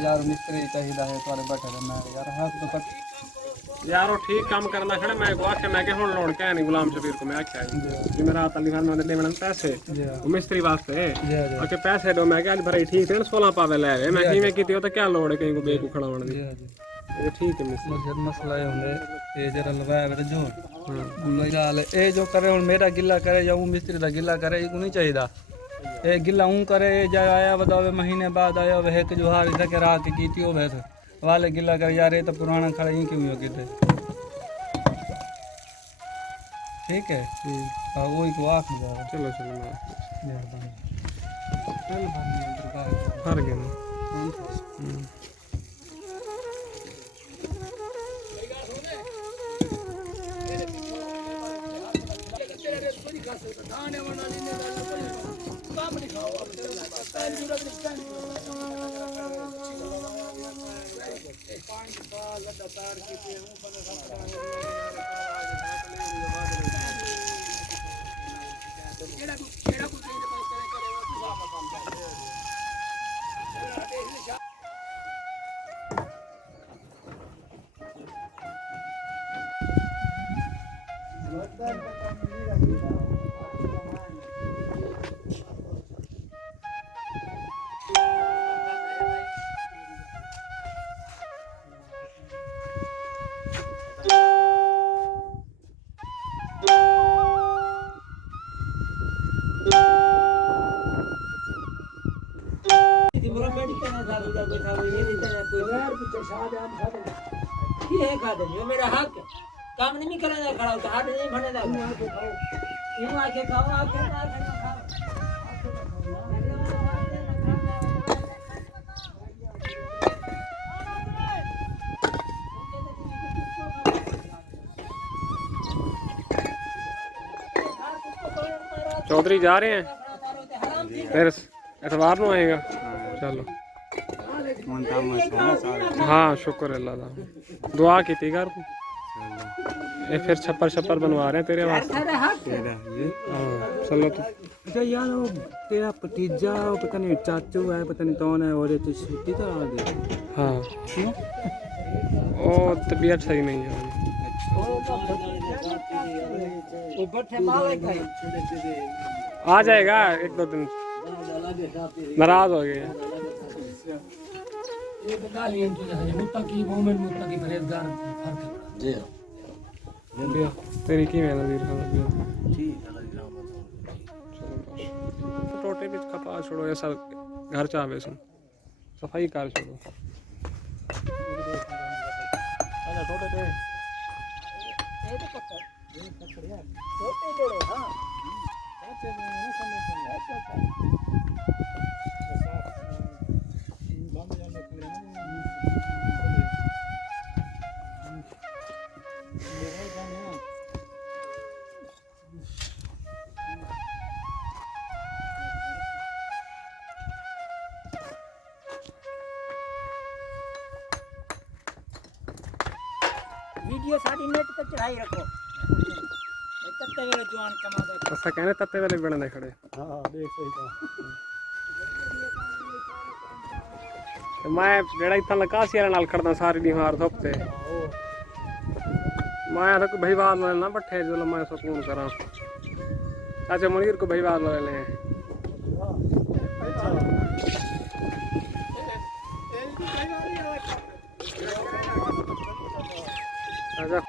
यार मिस्त्री चाहिए है तुम्हारे बैठे रहना यार हाँ तो पर यार वो ठीक काम करना खड़े मैं को आके मैं के हुन लोड के नहीं गुलाम शबीर को मैं आख्या कि मेरा तली भर में दे मैंने पैसे वो मिस्त्री वास्ते ओके पैसे दो मैं क्या भराई ठीक है 16 पावे ले आवे मैं की कीती हो तो क्या लोड है कहीं को बेकू खड़ावण दी ये ठीक है मिस्त्री मसला है होंगे ये जरा लवाया मेरे जो हाल ए जो करे हुन मेरा गिला करे या वो मिस्त्री दा गिला करे इको नहीं चाहिए ए गिला ऊं करे जा आया बतावे महीने बाद आया वे एक जो हार सके रात कीती हो वैसे वाले गिला कर यार ये तो पुराना खड़ा ही क्यों हो गए ठीक है हां वही को आख जा चलो चलो मेहरबानी चल हर गए मेरा हक काम नहीं करने खड़ा होता हाथ नहीं भरने दा यूं आके खाओ आके खाओ चौधरी जा रहे हैं फिर इतवार को आएगा चलो हाँ शुक्र अल्लाह दा दुआ की थी घर को ये फिर छप्पर बनवा रहे हैं तेरे वास्ते चलो अच्छा यार वो तेरा भतीजा पता नहीं चाचू है पता नहीं कौन है और ये छुट्टी तो आ गई हाँ क्यों वो तबीयत सही नहीं है आ जाएगा 1-2 दिन नाराज हो गए ये बता लिए मुत्तकी मोमिन मुत्तकी परहेजगार फर्क है जी तेरी की मैं नज़ीर खान ठीक है टोटे भी खपा छोड़ो ऐसा घर चाहे सुन सफाई कर छोड़ो अच्छा टोटे पे ये तो पत्थर ये पत्थर यार टोटे जोड़ो हां ऐसे नहीं समझ में ऐसा वीडियो सारी नेट पे चढ़ाई रखो तत्ते वाले जवान कमादा ऐसा कहने तत्ते वाले बने खड़े हां देख सही था मैं जेड़ा इतना लकासिया नाल खड़दा सारी दीवार थोपते मैं तो भाई बात ना बैठे जो मैं सुकून करा चाचा मुनीर को भाई बात ले ले आजा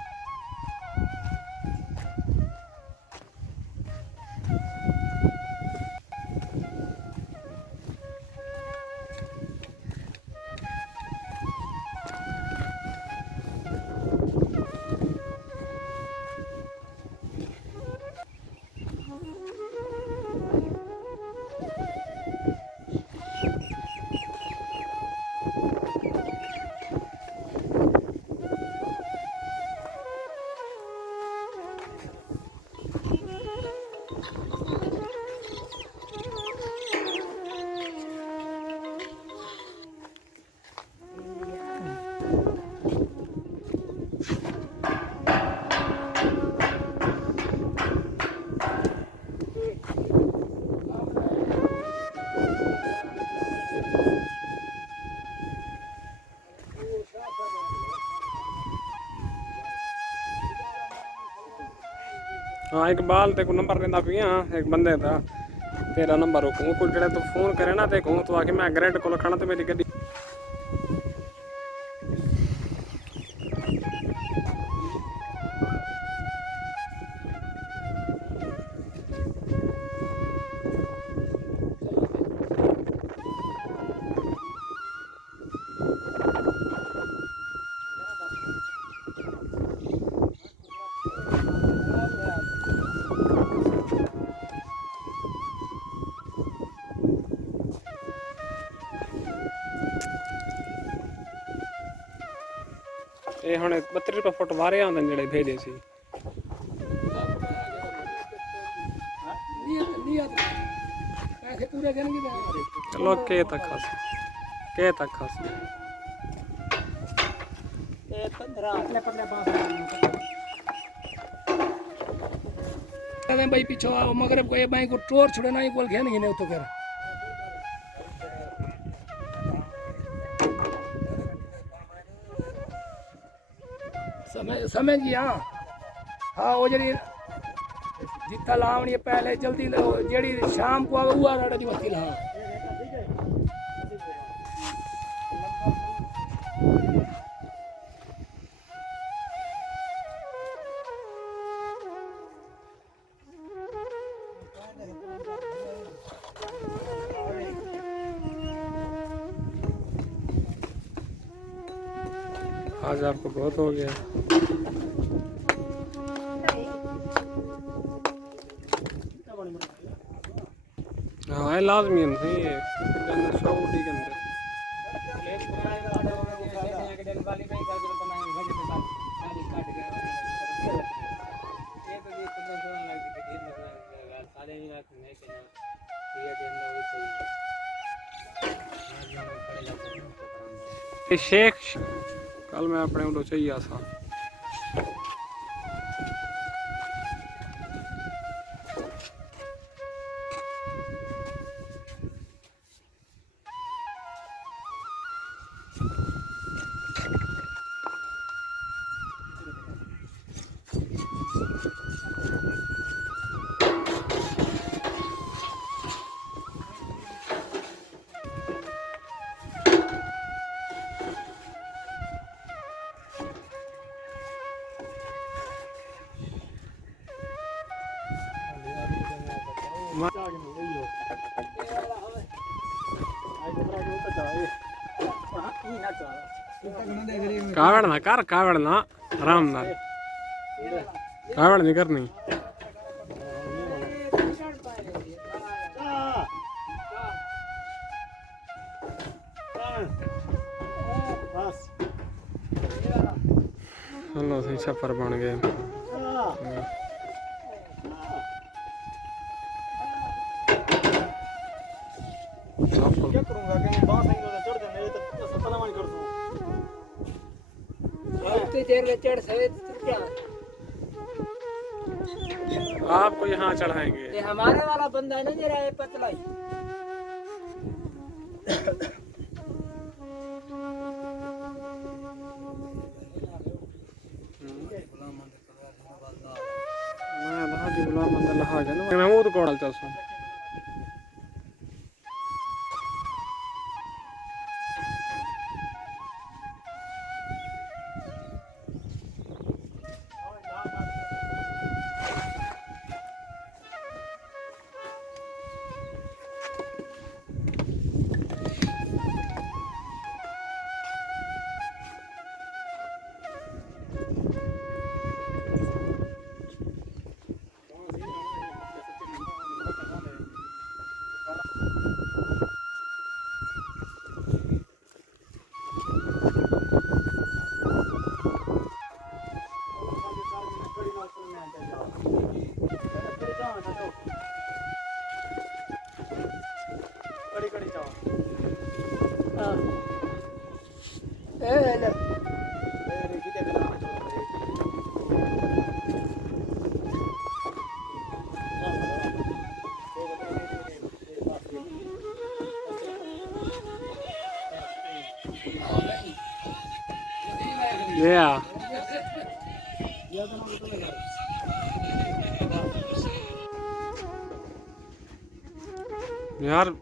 हाँ इकबाल ते को नंबर लेंदा पिया एक बंदे दा तेरा नंबर को जेड़ा तू फोन करे ना ते को तू आके मैं ग्रेड को खड़ा ते मेरी गड्डी ਇਹ ਹੁਣ 32 ਰੁਪਏ ਫੁੱਟ ਵਾਰੇ ਆਉਂਦੇ ਨੇ ਜਿਹੜੇ ਭੇਜੇ ਸੀ ਚਲੋ ਕੇ ਤੱਕ ਖਾਸ ਇਹ 15 भाई पीछे आओ मगर कोई भाई को टोर छोड़े ना कोल घेन घेने तो कर समय जी हाँ हाँ वो जड़ी जितना लावनी पहले जल्दी जड़ी शाम को आवे वो आड़ा दी वकील हाँ आज आपको बहुत हो गया हाँ लाजमी है सही है शो ठीक है शेख कल मैं अपने उन्होंने चाहिए था कावड़ ना कर कावड़ ना आराम ना कावड़ नहीं करनी चलो सही सफर बन गए आपको यहाँ चढ़ाएंगे ये हमारे वाला बंदा है ना जरा ये पतला ही मैं वो तो कोड़ल चल सो Yeah. यार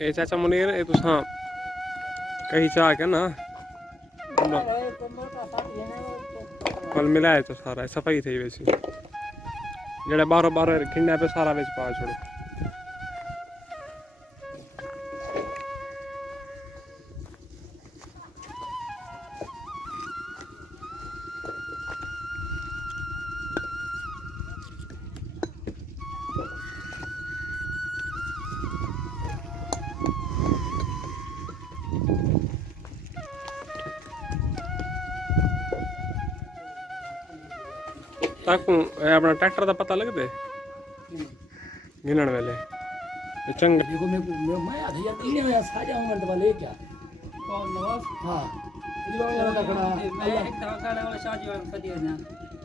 ए चाचा मुनीर ए तुसां कहीं चाह के ना कल मिलाए तो सारा सफाई थी वैसी जेड़ा बाहरों बाहरों खिंडा पे सारा विच पा छोड़ो ताकू अपना ट्रैक्टर का पता लगदे गिनण वेले चंग देखो मैं आधा यार इन्हें होया साजा उमर दबा ले क्या कौन नवाज हां ये वाला खड़ा मैं एक धक्का वाला शादी वाला सदी है ना